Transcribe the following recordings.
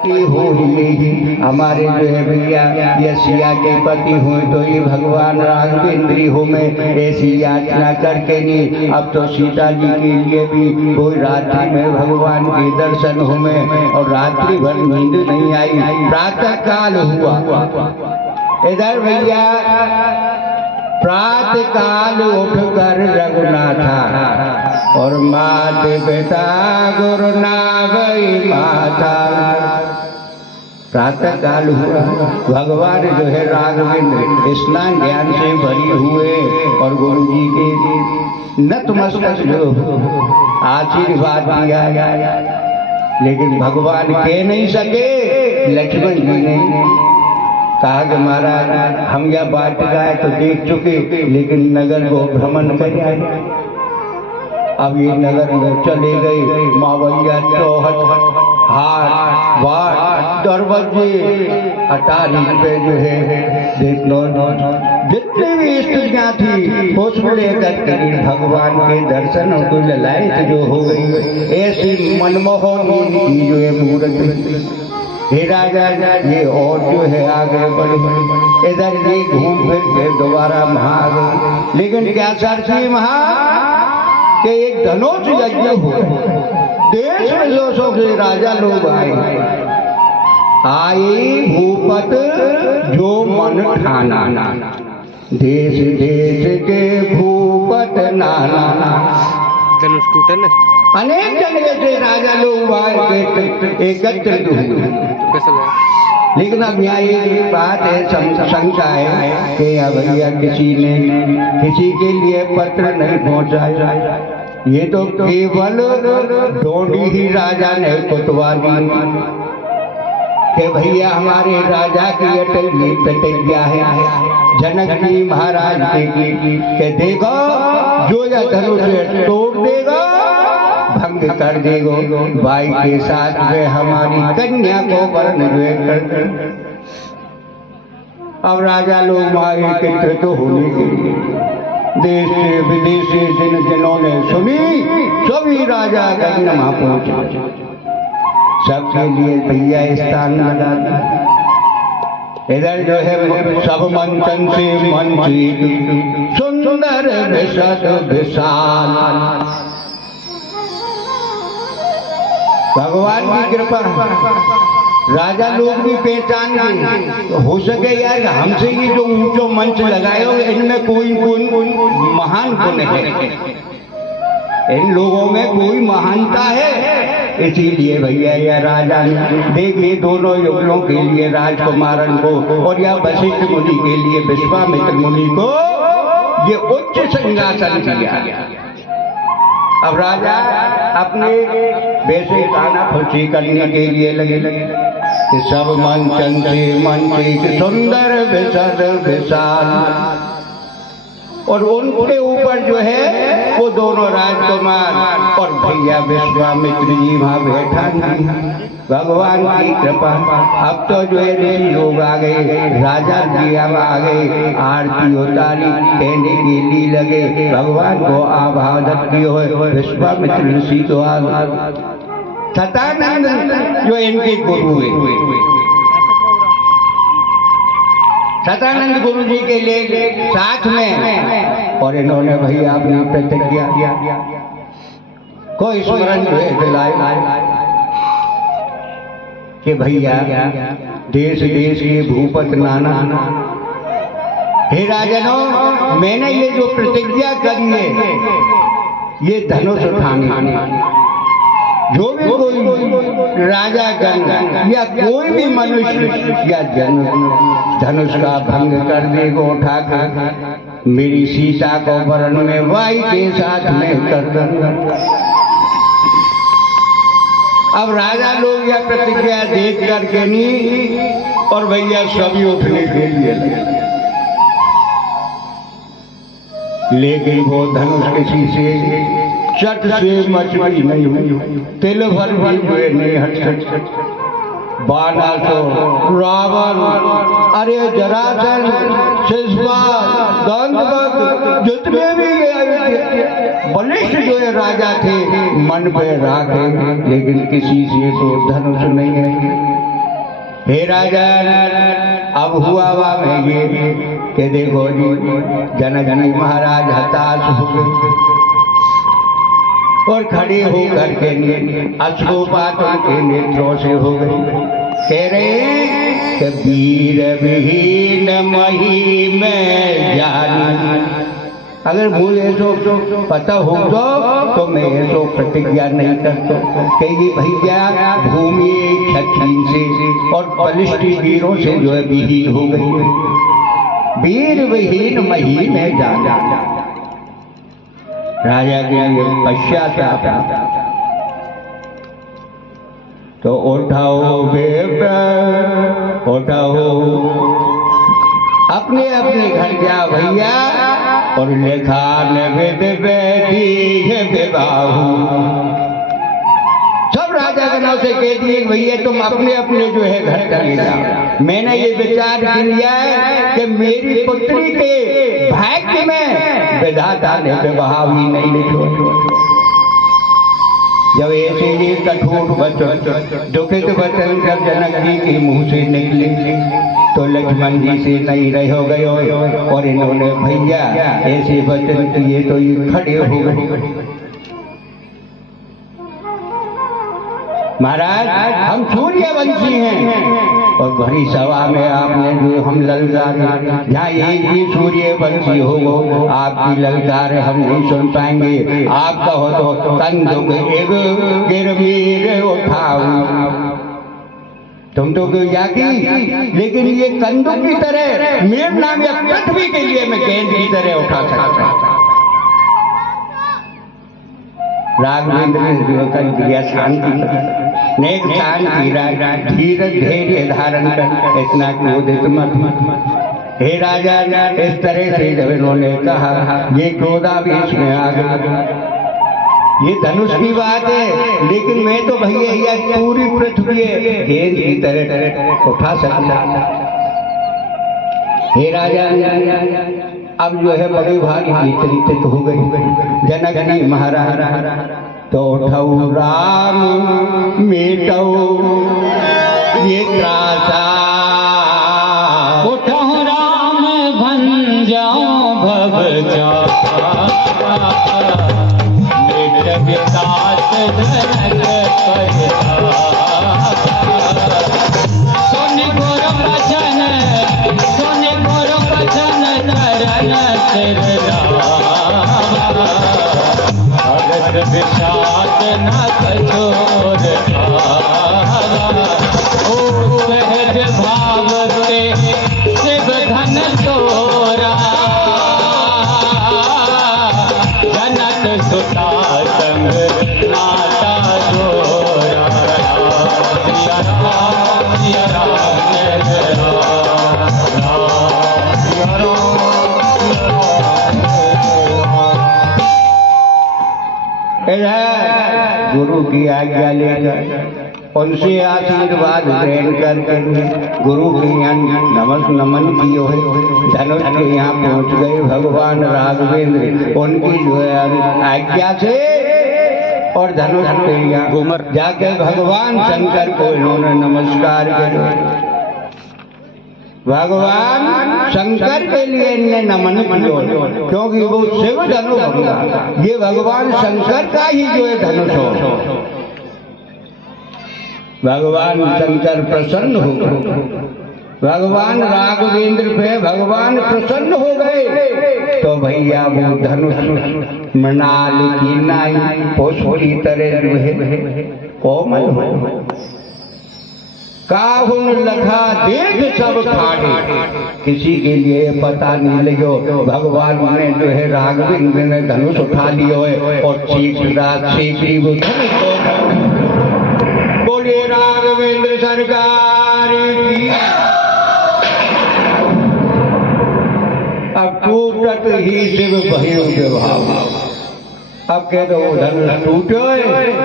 हो ही हमारे जो है भैया ये सिया के पति हुए तो ये भगवान राघवेंद्री हो में ऐसी याचना करके नहीं। अब तो सीता जी के लिए भी कोई रात्रि में भगवान के दर्शन हो में और रात्रि भर नींद नहीं आई। प्रातः काल हुआ इधर भैया प्रातः काल उठकर रघुनाथा और मात पिता गुरु नागई माता। प्रातः काल हुआ भगवान जो है राघवेंद्र स्नान ध्यान से भरी हुए और गुरु जी के नतमस्तक जो आशीर्वाद दिया, लेकिन भगवान कह नहीं सके। लक्ष्मण जी ने कहा कि महाराज हम यह वाटिका है तो देख चुके, लेकिन नगर को भ्रमण कर आए। अब ये नगर में चले गए, मावैया चौहट हाट वाट दरवाजे अटारी पे जो है देख लो जितनी भी स्त्रियाँ थी उसको लेकर के भगवान के दर्शन और कोई ललायत जो हो गई। ऐसी मनमोहन की जो है मूर्ति। हे राजा ये और जो है आगे बढ़े, इधर ये घूम फिर के दोबारा वहाँ आ गए। लेकिन क्या सरसी महा कि एक धनुष यज्ञ हो, देश विदेशों के राजा लोग आए भूपत जो मन ठाना। देश देश के भूपत नाना धनुष टूटन अनेक जगह से राजा लोग एकत्रित हुए। लेकिन अब यहाँ एक बात है, शंका है कि भैया किसी ने किसी के लिए पत्र नहीं पहुँचाया। ये तो केवल डोडी ही राजा ने कुतवा दी कि भैया हमारे राजा की अटल ये प्रतिज्ञा है जनक जी महाराज के देखो जो या धनुष तोड़ देगा भंग कर देगो भाई के साथ में हमारी कन्या को वर्ण कर। अब राजा लोग मारे एकत्रित होने के लिए देश से विदेश से जिन्होंने सुनी सभी राजा कन्या वहां पहुंचे। सबके लिए भैया स्थान लगा दिया। इधर जो है सब मंचन से मंचित सुंदर विशद विशाल भगवान की कृपा। राजा लोग भी पहचान गए, हो सके यार हमसे ये जो ऊंचो मंच लगाए हो इनमें कोई महान गुण है, इन लोगों में कोई महानता है। इसीलिए भैया यह राजा देखिए दोनों युगलों के लिए राजकुमारन को और या वशिष्ठ मुनि के लिए विश्वामित्र मुनि को ये उच्च सिंहासन दिया। अब राजा अपने वैसे गाना खुशी करने के लिए लगे कि सब मंचन से मंचित सुंदर विशद विशाल और उनके ऊपर जो है वो दोनों राजकुमार और भैया विश्वामित्र जी वहाँ बैठा भगवान की कृपा। अब तो जो है ऋषि लोग आ गए, राजा जी अब आ गए, आरती उतारी कहने के लिए लगे भगवान को आभादत किए हुए विश्वामित्र ऋषि तो आ सतानंद जो इनके गुरु हुए सतानंद गुरु जी के लिए साथ में और इन्होंने भैया अपनी प्रतिज्ञा को स्मरण दिलाए कि भैया देश देश के भूपत नाना। हे राजनों मैंने ये जो प्रतिज्ञा करी है ये धनुष उठाने जो भी कोई राजा गण या कोई भी मनुष्य या जन धनुष का भंग कर देगा उठाकर मेरी सीता को वर्ण में वाई के साथ में कर दूंगा। अब राजा लोग यह प्रतिज्ञा देख करके नहीं और भैया सभी उठने के लिए लगे, लेकिन वो धनुष किसी से चट से मजबूरी नहीं हुई, तिल भर भी हुए नहीं हट बाना तो रावण अरे जरासन शिशुपाल दंतवक्र जितने भी बलिष्ठ जो है राजा थे मन पे राखे, लेकिन किसी से तो धनुष नहीं है। हे राजा, अब हुआ में ये कि देखो जी जनक जी महाराज हताश हो गए और खड़े होकर के अश्रुपात उनके नेत्रों से हो गई। कह रहे हैं कि वीर विहीन मही में जानी। अगर मुझे तो पता हो तो मैं ऐसो प्रतिज्ञा नहीं करता कि ये भैया भूमि क्षत्रिय से और बलिष्ठ वीरों से जो है विहीन हो गई है। वीर विहीन मही में जाना। राजा के लिए पश्चाताप तो उठाओ बेटा उठाओ, अपने अपने घर जा भैया और लेखा वेद बैठी है बेबाहू। सब राजा के नाव से कह दिए भैया तुम अपने अपने जो है घर चले जाओ। मैंने ये विचार किया है कि मेरी पुत्री के भाग्य में विधाता ने विवाह ही नहीं लिखो। जब ऐसे ये कठोर वचन दुखित वचन जब जनक जी के मुंह से निकले तो लक्ष्मण जी से नहीं रह गए और इन्होंने भैया ऐसे वचन किए तो ये खड़े हो गए। महाराज हम सूर्यवंशी हैं और भरी सभा में आपने जो हम ललकार, जहाँ एक भी सूर्यवंशी हो आपकी ललकार हम नहीं सुन पाएंगे। आप कहो तो कंदुक एक गिरवीर उठाऊं। तुम तो जागी, लेकिन ये कंदुक की तरह मेरे नाम या पृथ्वी के लिए मैं गेंद की तरह उठा सकता। राघवेंद्र ने कर दिया शांति, नेक शांति धीरज धैर्य धारण कर इतना क्रोधित मत। हे राजा, इस तरह से जब इन्होंने कहा ये क्रोधावेश में आ गया। ये धनुष की बात है, लेकिन मैं तो भैया पूरी पृथ्वी गेंद की तरह उठा सकता। हे राजा, अब जो है बड़े भारी विचलित हो गई। जनक जी महाराज तो उठऊ राम मेटऊ ये त्रासा, उठऊ राम भन जाओ भव विदात जनक सोने गोर बचन चरण भगत विषाद न कठोर ओ सहज भाव से शिव धन तोरा जनक सुता संग नाता जोरा। सिया राम सिया राम जय राम सिया राम। गुरु की आज्ञा लेकर उनसे आशीर्वाद ग्रहण कर गुरु के यहाँ नमन किए हुए धनुष के यहाँ पहुँच गए भगवान राघवेंद्र। उनकी जो है आज्ञा से और धनुष के यहाँ घूमर जाके भगवान शंकर को इन्होंने नमस्कार किया। भगवान शंकर के लिए इनने नमन किया, क्योंकि वो शिव धनुष होगा, ये भगवान शंकर का ही जो है धनुष हो। भगवान शंकर प्रसन्न हो गए, भगवान राघवेंद्र पे भगवान प्रसन्न हो गए। तो भैया वो धनुष मृणाल की नाई पुष्प की तरह जो है कोमल हो। काहुन लखा देख सब खाड़े, किसी के लिए पता नहीं लगो भगवान ने जो है राघवेंद्र ने धनुष उठा लियो है और चीख रात से वो धनुष बोले राघवेंद्र सरकार की। अब टूटत ही शिव भयो विभाव। अब कह दो धनुष टूटो,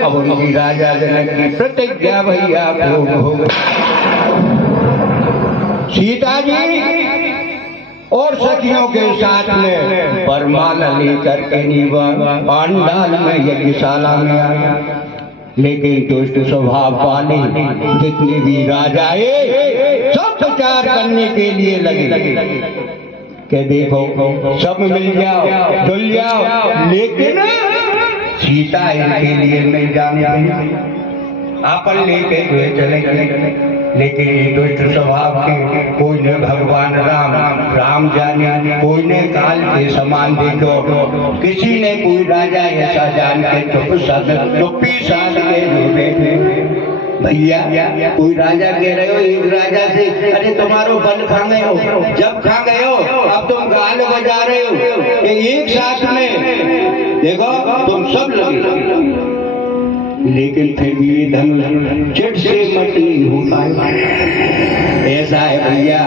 अब उनकी राजा जनक की प्रतिज्ञा भैया पूर्ण हो गई। सीता जी और सखियों के साथ में परमाला लेकर के नीवा पांडाल में यज्ञशाला में आया। लेकिन दुष्ट स्वभाव वाले जितने भी राजा है सब प्रचार करने के लिए लगे कि देखो सब मिल जाओ जुल जाओ, लेकिन सीता इनके लिए नहीं जाने आपन लेके हुए चले गए। लेकिन दुष्ट स्वभाव के कोई ने भगवान राम जाने, कोई ने काल के समान देखो, किसी ने कोई राजा ऐसा जान के चुप्पी साध के डूबे। भैया कोई राजा कह रहे हो एक राजा से, अरे तुम्हारो बल खा गए हो, जब खा गए हो अब तुम गाल बजा रहे हो कि एक साथ में देखो तुम सब लगे, लेकिन फिर भी ये धनुष चिट से मत नहीं हो पाए। ऐसा है भैया,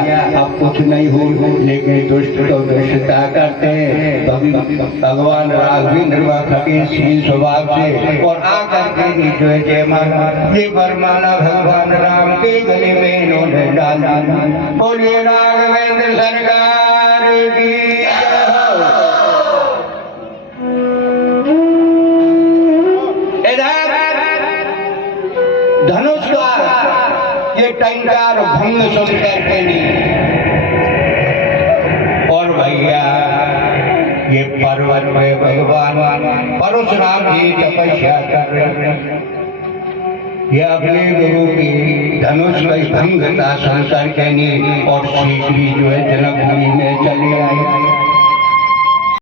अब कुछ नहीं हो, लेकिन दुष्ट तो दुष्टता करते हैं। भगवान राघवेंद्र खटीशील स्वभाव से और आकर के जो है जयमाला ये वरमाला भगवान राम के गले में इन्होंने डाल दी। बोलिए राघवेंद्र सरकार की धनुष का ये टंकार भंग सुन करके नहीं। और भैया ये पर्वत में भगवान परशुराम जी तपस्या कर रहे हैं। ये अपने गुरु की धनुष की भंगता सुन करके नहीं और सीधी जो है जनकपुरी में चले आए।